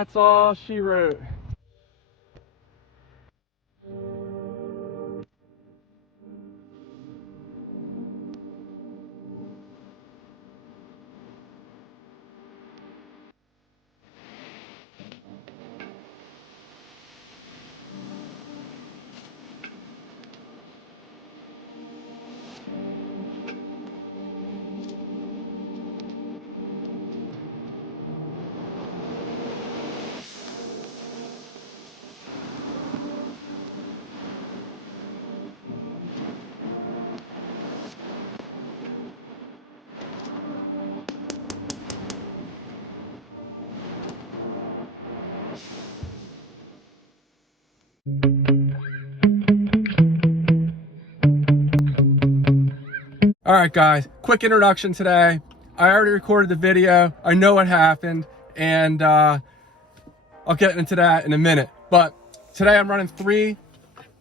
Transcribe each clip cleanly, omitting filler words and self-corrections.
that's all she wrote. All right, guys, quick introduction today. I already recorded the video. I know what happened, and I'll get into that in a minute. But today I'm running 3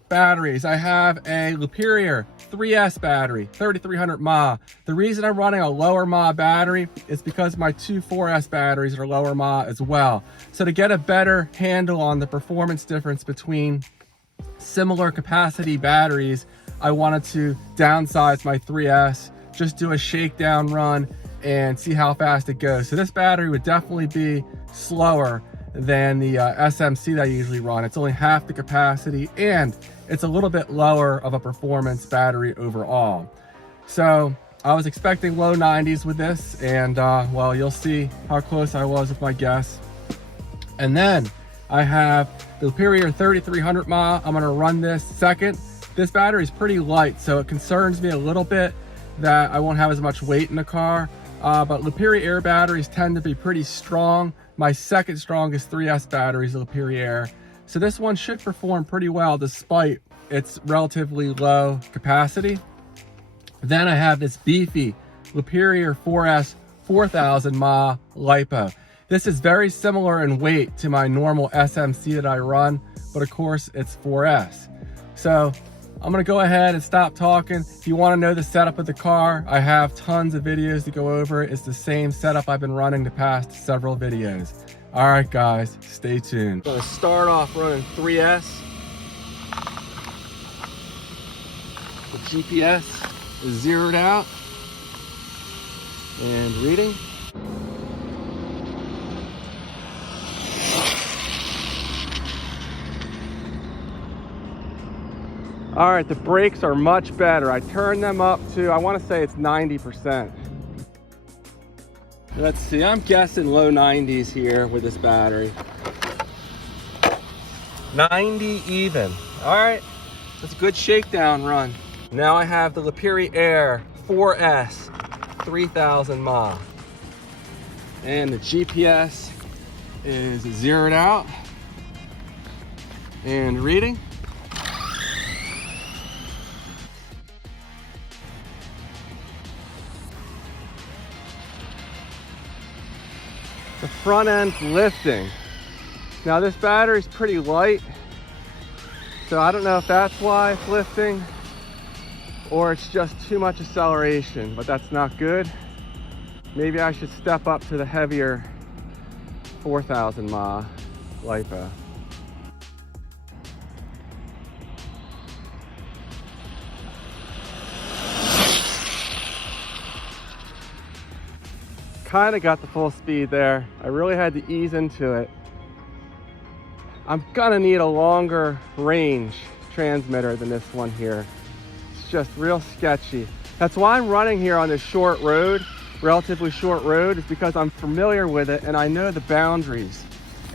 batteries. I have a Superior 3S battery, 3300 mAh. The reason I'm running a lower mAh battery is because my 2 4S batteries are lower mAh as well. So to get a better handle on the performance difference between similar capacity batteries, I wanted to downsize my 3S, just do a shakedown run and see how fast it goes. So this battery would definitely be slower than the SMC that I usually run. It's only half the capacity and it's a little bit lower of a performance battery overall. So I was expecting low 90s with this, and well, you'll see how close I was with my guess. And then I have the Superior 3300 mAh. I'm gonna run this second. This battery is pretty light, so it concerns me a little bit that I won't have as much weight in the car. But Superior Air batteries tend to be pretty strong. My second strongest 3S battery is the Superior Air. So this one should perform pretty well despite its relatively low capacity. Then I have this beefy Superior 4S 4000 mAh LiPo. This is very similar in weight to my normal SMC that I run, but of course it's 4S. So I'm gonna go ahead and stop talking. If you wanna know the setup of the car, I have tons of videos to go over. It's the same setup I've been running the past several videos. All right, guys, stay tuned. I'm gonna start off running 3S. The GPS is zeroed out and reading. All right, the brakes are much better. I turned them up to, I want to say it's 90%. Let's see, I'm guessing low 90s here with this battery. 90 even. All right, that's a good shakedown run. Now I have the Superior Air 4S 3000 mAh. And the GPS is zeroed out and reading. The front end's lifting. Now this battery's pretty light, so I don't know if that's why it's lifting or it's just too much acceleration, but that's not good. Maybe I should step up to the heavier 4000 mAh LiPo. Kind of got the full speed there. I really had to ease into it. I'm gonna need a longer range transmitter than this one here. It's just real sketchy. That's why I'm running here on this short road, relatively short road, is because I'm familiar with it and I know the boundaries.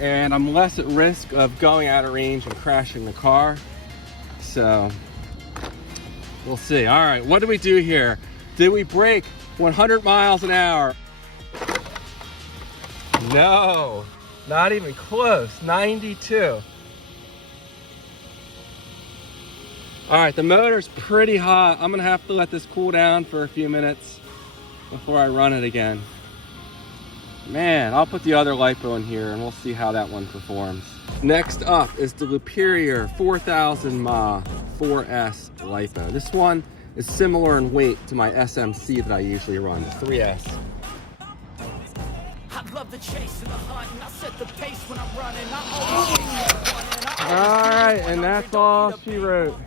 And I'm less at risk of going out of range and crashing the car. So, we'll see. All right, what do we do here? Did we break 100 miles an hour? No, not even close, 92. All right, the motor's pretty hot. I'm gonna have to let this cool down for a few minutes before I run it again. Man, I'll put the other LiPo in here and we'll see how that one performs. Next up is the Superior 4000 mAh 4S LiPo. This one is similar in weight to my SMC that I usually run, the 3S. I love the chase and the hunt, and I set the pace when I'm running. I always All right, and that's all she wrote.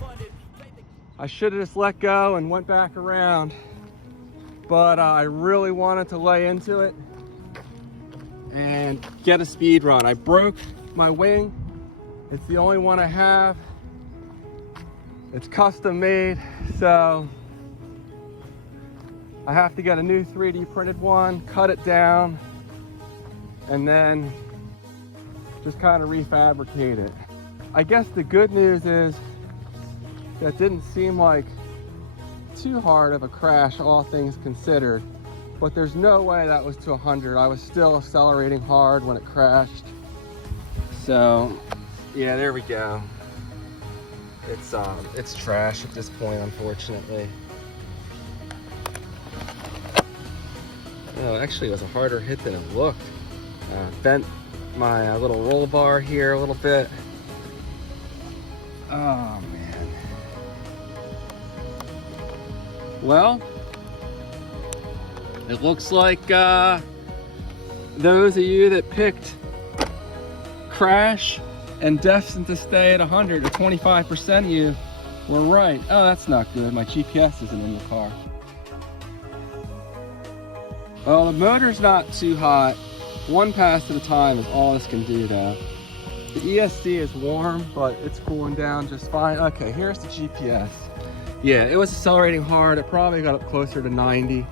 I should have just let go and went back around, but I really wanted to lay into it and get a speed run. I broke my wing. It's the only one I have. It's custom made, so I have to get a new 3D printed one, cut it down, and then just kind of refabricate it. I guess the good news is that didn't seem like too hard of a crash, all things considered, but there's no way that was to 100. I was still accelerating hard when it crashed. So yeah, there we go. It's trash at this point, unfortunately. Oh, actually it was a harder hit than it looked. Bent my little roll bar here a little bit. Oh man. Well, it looks like those of you that picked crash and destined to stay at 100, or 25% of you were right. Oh, that's not good. My GPS isn't in the car. Well, the motor's not too hot. One pass at a time is all this can do though. The ESC is warm, but it's cooling down just fine. Okay, here's the GPS. Yeah, it was accelerating hard. It probably got up closer to 90,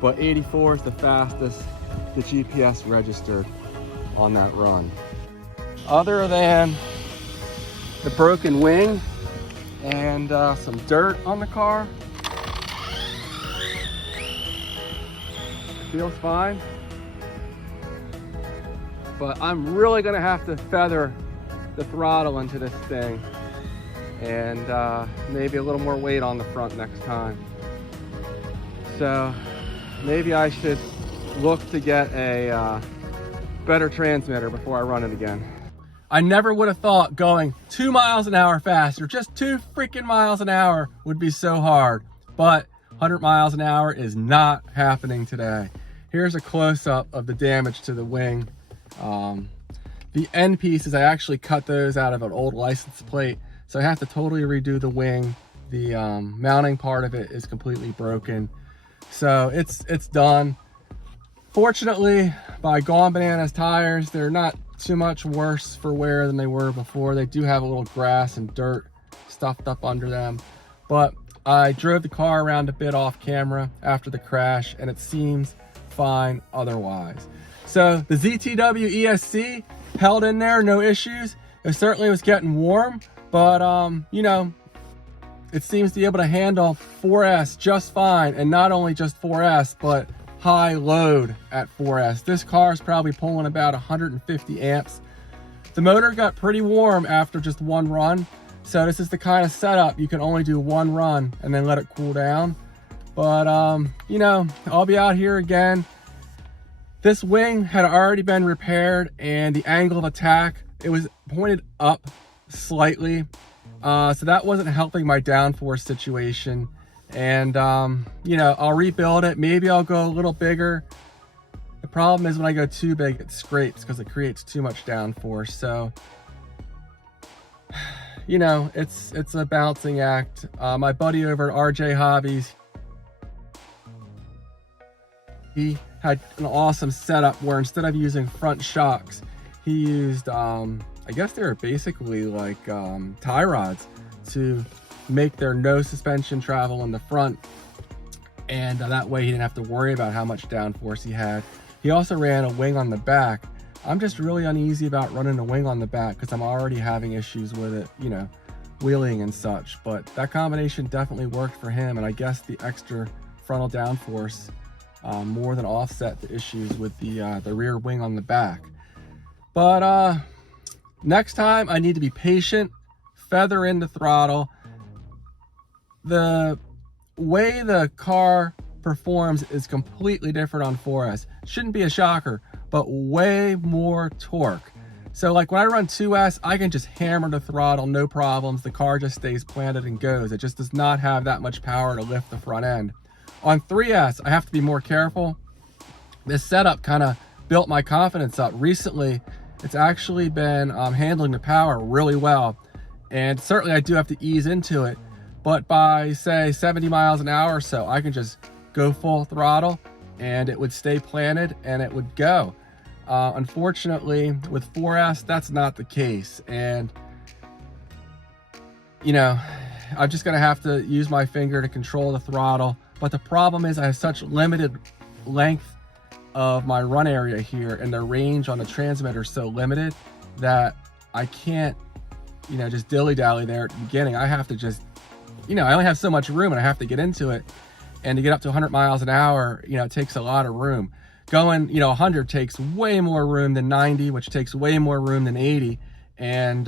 but 84 is the fastest the GPS registered on that run. Other than the broken wing and some dirt on the car, it feels fine. But I'm really gonna have to feather the throttle into this thing, and maybe a little more weight on the front next time. So maybe I should look to get a better transmitter before I run it again. I never would have thought going 2 miles an hour faster, just 2 freaking miles an hour, would be so hard. But 100 miles an hour is not happening today. Here's a close-up of the damage to the wing. The end pieces, I actually cut those out of an old license plate, so I have to totally redo the wing. The mounting part of it is completely broken, so it's done. Fortunately, by Gone Bananas tires, they're not too much worse for wear than they were before. They do have a little grass and dirt stuffed up under them, but I drove the car around a bit off camera after the crash, and it seems fine otherwise. So the ZTW ESC held in there, no issues. It certainly was getting warm, but you know, it seems to be able to handle 4S just fine, and not only just 4S, but high load at 4S. This car is probably pulling about 150 amps. The motor got pretty warm after just one run, so this is the kind of setup you can only do one run and then let it cool down. But you know, I'll be out here again. This wing had already been repaired, and the angle of attack, it was pointed up slightly, so that wasn't helping my downforce situation. And you know, I'll rebuild it. Maybe I'll go a little bigger. The problem is when I go too big, it scrapes because it creates too much downforce. So you know, it's a balancing act. My buddy over at RJ Hobbies, he had an awesome setup where instead of using front shocks, he used I guess they were basically like tie rods to make their no suspension travel in the front, and that way he didn't have to worry about how much downforce he had. He also ran a wing on the back. I'm just really uneasy about running a wing on the back because I'm already having issues with it, you know, wheeling and such. But that combination definitely worked for him, and I guess the extra frontal downforce more than offset the issues with the rear wing on the back. But next time I need to be patient, feather in the throttle. The way the car performs is completely different on 4S. Shouldn't be a shocker, but way more torque. So like when I run 2S, I can just hammer the throttle, no problems. The car just stays planted and goes. It just does not have that much power to lift the front end. On 3S, I have to be more careful. This setup kind of built my confidence up. Recently, it's actually been handling the power really well. And certainly I do have to ease into it, but by say 70 miles an hour or so, I can just go full throttle and it would stay planted and it would go. Unfortunately, with 4S, that's not the case. And, you know, I'm just gonna have to use my finger to control the throttle. But the problem is I have such limited length of my run area here, and the range on the transmitter is so limited that I can't, you know, just dilly-dally there at the beginning. I have to just, you know, I only have so much room and I have to get into it. And to get up to 100 miles an hour, you know, it takes a lot of room. Going, you know, 100 takes way more room than 90, which takes way more room than 80. And,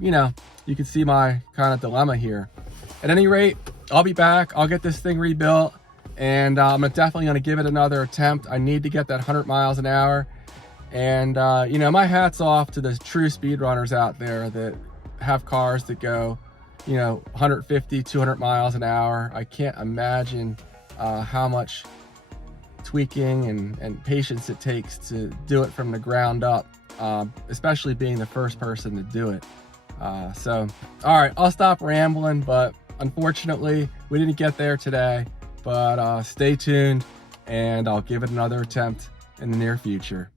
you know, you can see my kind of dilemma here. At any rate, I'll be back. I'll get this thing rebuilt, and I'm definitely going to give it another attempt. I need to get that 100 miles an hour. And, you know, my hat's off to the true speedrunners out there that have cars that go, you know, 150, 200 miles an hour. I can't imagine how much tweaking and patience it takes to do it from the ground up, especially being the first person to do it. So, all right, I'll stop rambling, but unfortunately, we didn't get there today. But stay tuned, and I'll give it another attempt in the near future.